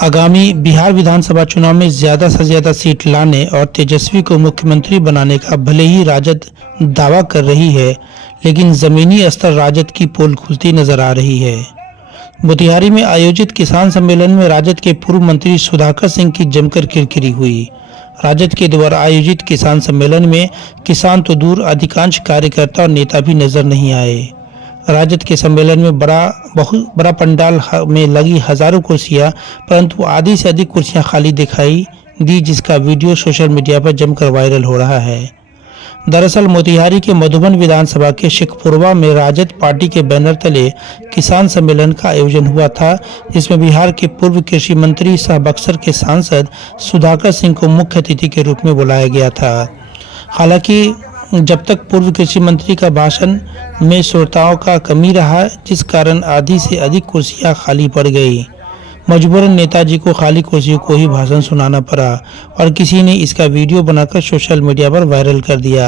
आगामी बिहार विधानसभा चुनाव में ज्यादा से ज्यादा सीट लाने और तेजस्वी को मुख्यमंत्री बनाने का भले ही राजद दावा कर रही है, लेकिन जमीनी स्तर राजद की पोल खुलती नजर आ रही है। मोतिहारी में आयोजित किसान सम्मेलन में राजद के पूर्व मंत्री सुधाकर सिंह की जमकर किरकिरी हुई। राजद के द्वारा आयोजित किसान सम्मेलन में किसान तो दूर, अधिकांश कार्यकर्ता और नेता भी नजर नहीं आए। राजद के सम्मेलन में बहुत बड़ा पंडाल में लगी हजारों कुर्सियां, परंतु आधी से अधिक कुर्सियां खाली दिखाई दी, जिसका वीडियो सोशल मीडिया पर जमकर वायरल हो रहा है। दरअसल मोतिहारी के मधुबन विधानसभा के शेखपुरवा में राजद पार्टी के बैनर तले किसान सम्मेलन का आयोजन हुआ था, जिसमें बिहार के पूर्व कृषि मंत्री सह बक्सर के सांसद सुधाकर सिंह को मुख्य अतिथि के रूप में बुलाया गया था। हालांकि जब तक पूर्व कृषि मंत्री का भाषण में श्रोताओं का कमी रहा, जिस कारण आधी से अधिक कुर्सियां खाली पड़ गई। मजबूरन नेताजी को खाली कुर्सियों को ही भाषण सुनाना पड़ा और किसी ने इसका वीडियो बनाकर सोशल मीडिया पर वायरल कर दिया,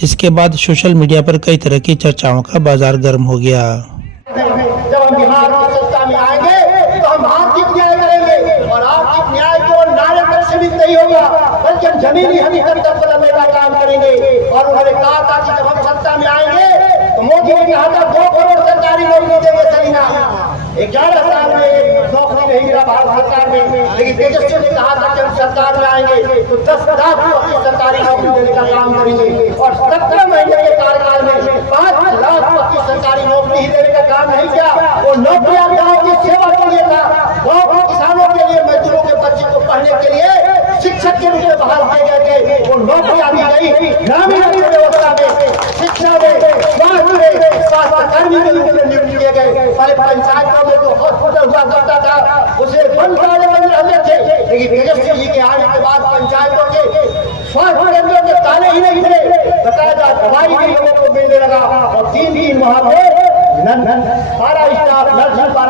जिसके बाद सोशल मीडिया पर कई तरह की चर्चाओं का बाजार गर्म हो गया। जब हम बिहार की सत्ता में आएंगे तो हम आर्थिक न्याय करेंगे और आर्थिक न्याय केवल नारे तक सीमित नहीं होगा, बल्कि हम जमीनी हकीकत तक बदलने का काम करेंगे। और उन्होंने कहा था कि जब हम सत्ता में आएंगे तो मोदी ने कहा था 2 करोड़ सरकारी नौकरी देंगे सलीना। 11 साल में नौकरी नहीं मिला भारत सरकार में, लेकिन तेजस्वी ने कहा था कि हम सरकार में आएंगे तो 10 लाख की सरकारी नौकरी देने का काम करेंगे। और 17 महीने के कार्यकाल में 5 लाख की सरकारी नौकरी ही देने का काम नहीं किया। वो नौकरियां गाँव की सेवा के लिए था, गाँव के किसानों के लिए, मजदूरों के बच्चे को पढ़ने के लिए शिक्षक के रूप में बहाल किए गए थे। वो नौकरियां दी गई ग्रामीण अर्थव्यवस्था में, शिक्षा में, स्वास्थ्य कर्मी के रूप में नियुक्त किए गए। पहले पंचायतों में तो हॉस्पिटल हुआ करता था, उसे बंद रहते थे, लेकिन तेजस्वी जी के आने के बाद पंचायतों के स्वास्थ्य केंद्रों के ताले ही नहीं थे, बकायदा दवाई भी लोगों को मिलने लगा। और 3 दिन वहां पे पारा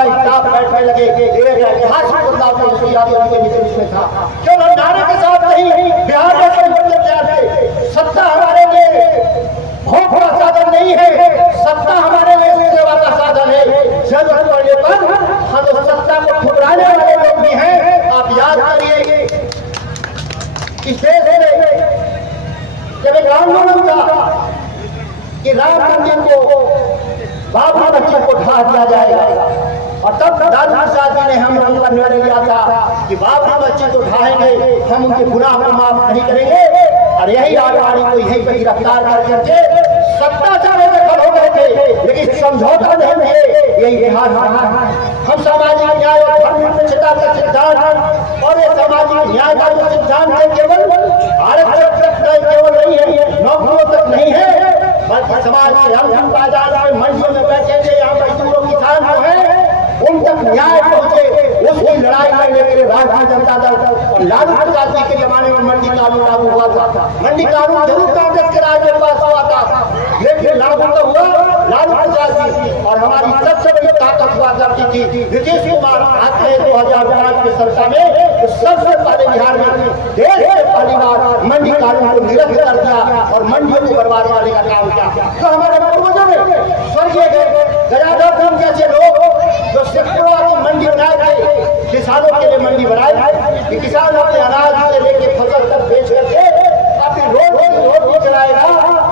स्टाफ बैठने लगे। ऐतिहासिक बदलाव के नेतृत्व में था। क्यों हम नारे के साथ नहीं, बिहार में परिवर्तन तैयार थे। सत्ता हमारे लिए भोग का साधन नहीं है, सत्ता हमारे लिए सेवा का साधन है। जरूरत पड़ने पर हम उस सत्ता को ठुकराने वाले लोग भी हैं। आप याद करिए इस देश में जब एक आंदोलन था कि राम मंदिर को, बाबरी मस्जिद को ढा दिया जाएगा, और तब लालू प्रसाद जी ने हम उनका निर्णय लिया था कि बाबरी मस्जिद को ढाएंगे, हम उनके गुनाह को माफ नहीं करेंगे। और यही आगवानी को यही गिरफ्तार करके सत्ता चाहे दखल हो गए थे, लेकिन समझौता नहीं है। यही बिहार हम सामाजिक न्याय और धर्मनिरपेक्षता का सिद्धांत और ये सामाजिक न्याय का जो सिद्धांत है केवल आरक्षण तक केवल नहीं है, नौकरियों तक नहीं है, बल्कि समाज से हम बाजार में मंचों में बैठे थे, यहाँ मजदूरों किसान जो है उन तक न्याय पहुंचे, उसकी लड़ाई लड़ने के लिए भारतीय जनता दल लालू प्रसाद जी के जमाने में मंडी कानून लागू हुआ था। मंडी कानून जरूर कांग्रेस के राज में पास हुआ था, लेकिन लागू तो हुआ लालू प्रसाद जी। और हमारी सबसे बड़ी ताकत हुआ करती थी नीतीश कुमार आते 2005 की सरकार में, तो सबसे पहले बिहार में देश में पहली बार मंडी कानून को निरस्त कर दिया और मंडियों को बर्बाद करने का काम किया। तो हमारे पूर्वजों ने स्वर्गीय गजाधर सिंह जैसे लोग जो शेखपुरा की मंडी बनाए थे, किसानों के लिए मंडी बनाए कि किसान अपने अनाज से लेके फसल तक बेच करके अपनी रोड चलाएगा।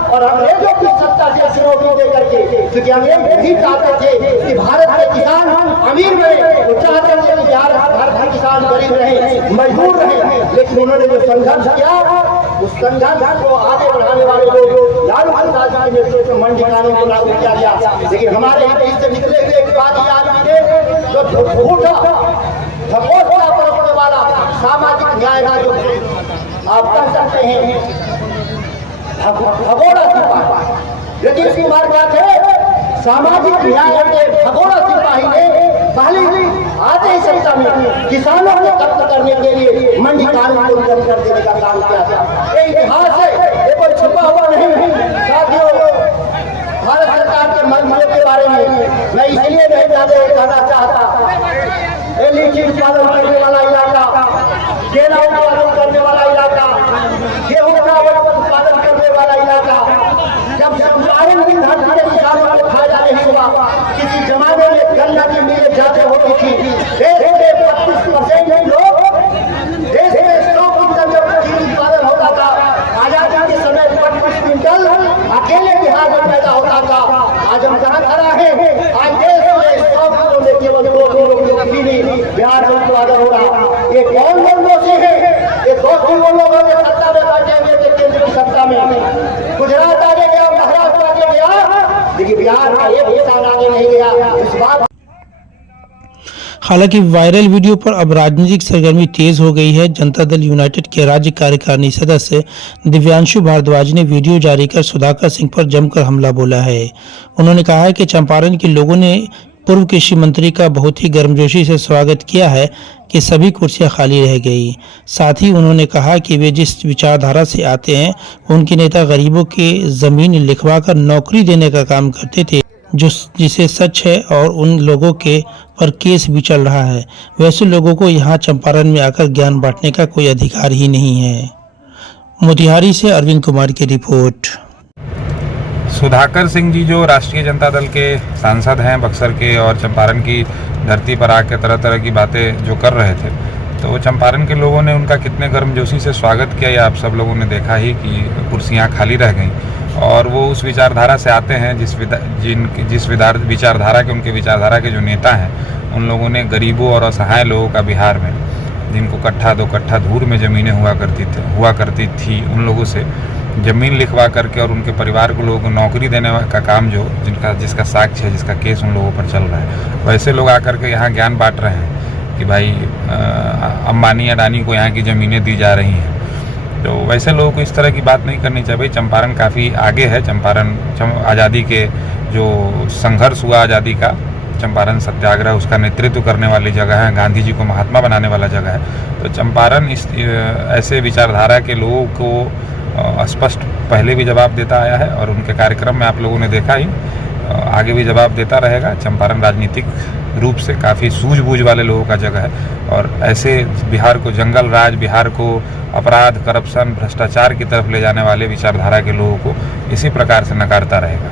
और अंग्रेजों की सत्ता से चुनौती दे करके, क्योंकि अंग्रेज यही चाहते थे कि भारत के किसान अमीर बने, वो चाहते थे कि भारत के किसान गरीब रहे, मजदूर रहे। लेकिन उन्होंने जो संघर्ष किया, उस संघर्ष को आगे बढ़ाने वाले लोग लालू प्रसाद जी के नेतृत्व में मंडी कानून को लागू किया गया। लेकिन हमारे यहाँ से निकले हुए एक बात आदमी ने जो झूठा भगोड़ा परोसने वाला सामाजिक न्याय का जो आप कह सकते हैं भगोड़ा सिपाही नीतीश कुमार क्या थे, सामाजिक न्याय के भगोड़ा सिपाही ने पहले आते ही सत्ता में किसानों को कब्जा करने के लिए मंडी कानून को रद्द कर देने का काम किया था। ये इतिहास है, ये कोई छुपा हुआ नहीं है। साथियों, भारत सरकार के मंत्रियों के बारे में मैं इसलिए नहीं कहना चाहता, लीची उत्पादन करने वाला इलाका, केला उत्पादन करने वाला इलाका, गेहूं चावल उत्पादन करने वाला इलाका, जब किसानों को फायदा नहीं हुआ। किसी जमाने में गन्ना की मिलें ज्यादा होती थी, 32% का एक किसान आगे नहीं गया। इस बात हालांकि वायरल वीडियो पर अब राजनीतिक सरगर्मी तेज हो गई है। जनता दल यूनाइटेड के राज्य कार्यकारिणी सदस्य दिव्यांशु भारद्वाज ने वीडियो जारी कर सुधाकर सिंह पर जमकर हमला बोला है। उन्होंने कहा है कि चंपारण के लोगों ने पूर्व कृषि मंत्री का बहुत ही गर्मजोशी से स्वागत किया है कि सभी कुर्सियां खाली रह गई। साथ ही उन्होंने कहा कि वे जिस विचारधारा से आते हैं, उनके नेता गरीबों के जमीन लिखवाकर नौकरी देने का काम करते थे, जिसे सच है, और उन लोगों के पर केस भी चल रहा है। वैसे लोगों को यहाँ चंपारण में आकर ज्ञान बांटने का कोई अधिकार ही नहीं है। मोतिहारी से अरविंद कुमार की रिपोर्ट। सुधाकर सिंह जी जो राष्ट्रीय जनता दल के सांसद हैं बक्सर के, और चंपारण की धरती पर आके तरह तरह की बातें जो कर रहे थे, तो चंपारण के लोगों ने उनका कितने गर्मजोशी से स्वागत किया, ये आप सब लोगों ने देखा ही कि कुर्सियां खाली रह गईं। और वो उस विचारधारा से आते हैं जिस विचारधारा के, उनके विचारधारा के जो नेता हैं, उन लोगों ने गरीबों और असहाय लोगों का बिहार में, जिनको कट्ठा दो कट्ठा धूर में ज़मीनें हुआ करती थी, उन लोगों से ज़मीन लिखवा करके और उनके परिवार को लोगों को नौकरी देने का काम जिसका साक्ष्य है, जिसका केस उन लोगों पर चल रहा है, वैसे लोग आकर के यहाँ ज्ञान बांट रहे हैं कि भाई अंबानी अडानी को यहाँ की ज़मीनें दी जा रही हैं। तो वैसे लोगों को इस तरह की बात नहीं करनी चाहिए। भाई चंपारण काफ़ी आगे है। चंपारण आज़ादी के जो संघर्ष हुआ आज़ादी का, चंपारण सत्याग्रह, उसका नेतृत्व करने वाली जगह है, गांधी जी को महात्मा बनाने वाला जगह है। तो चंपारण ऐसे विचारधारा के लोगों को स्पष्ट पहले भी जवाब देता आया है, और उनके कार्यक्रम में आप लोगों ने देखा ही, आगे भी जवाब देता रहेगा। चंपारण राजनीतिक रूप से काफ़ी सूझबूझ वाले लोगों का जगह है, और ऐसे बिहार को जंगल राज, बिहार को अपराध, करप्शन, भ्रष्टाचार की तरफ ले जाने वाले विचारधारा के लोगों को इसी प्रकार से नकारता रहेगा।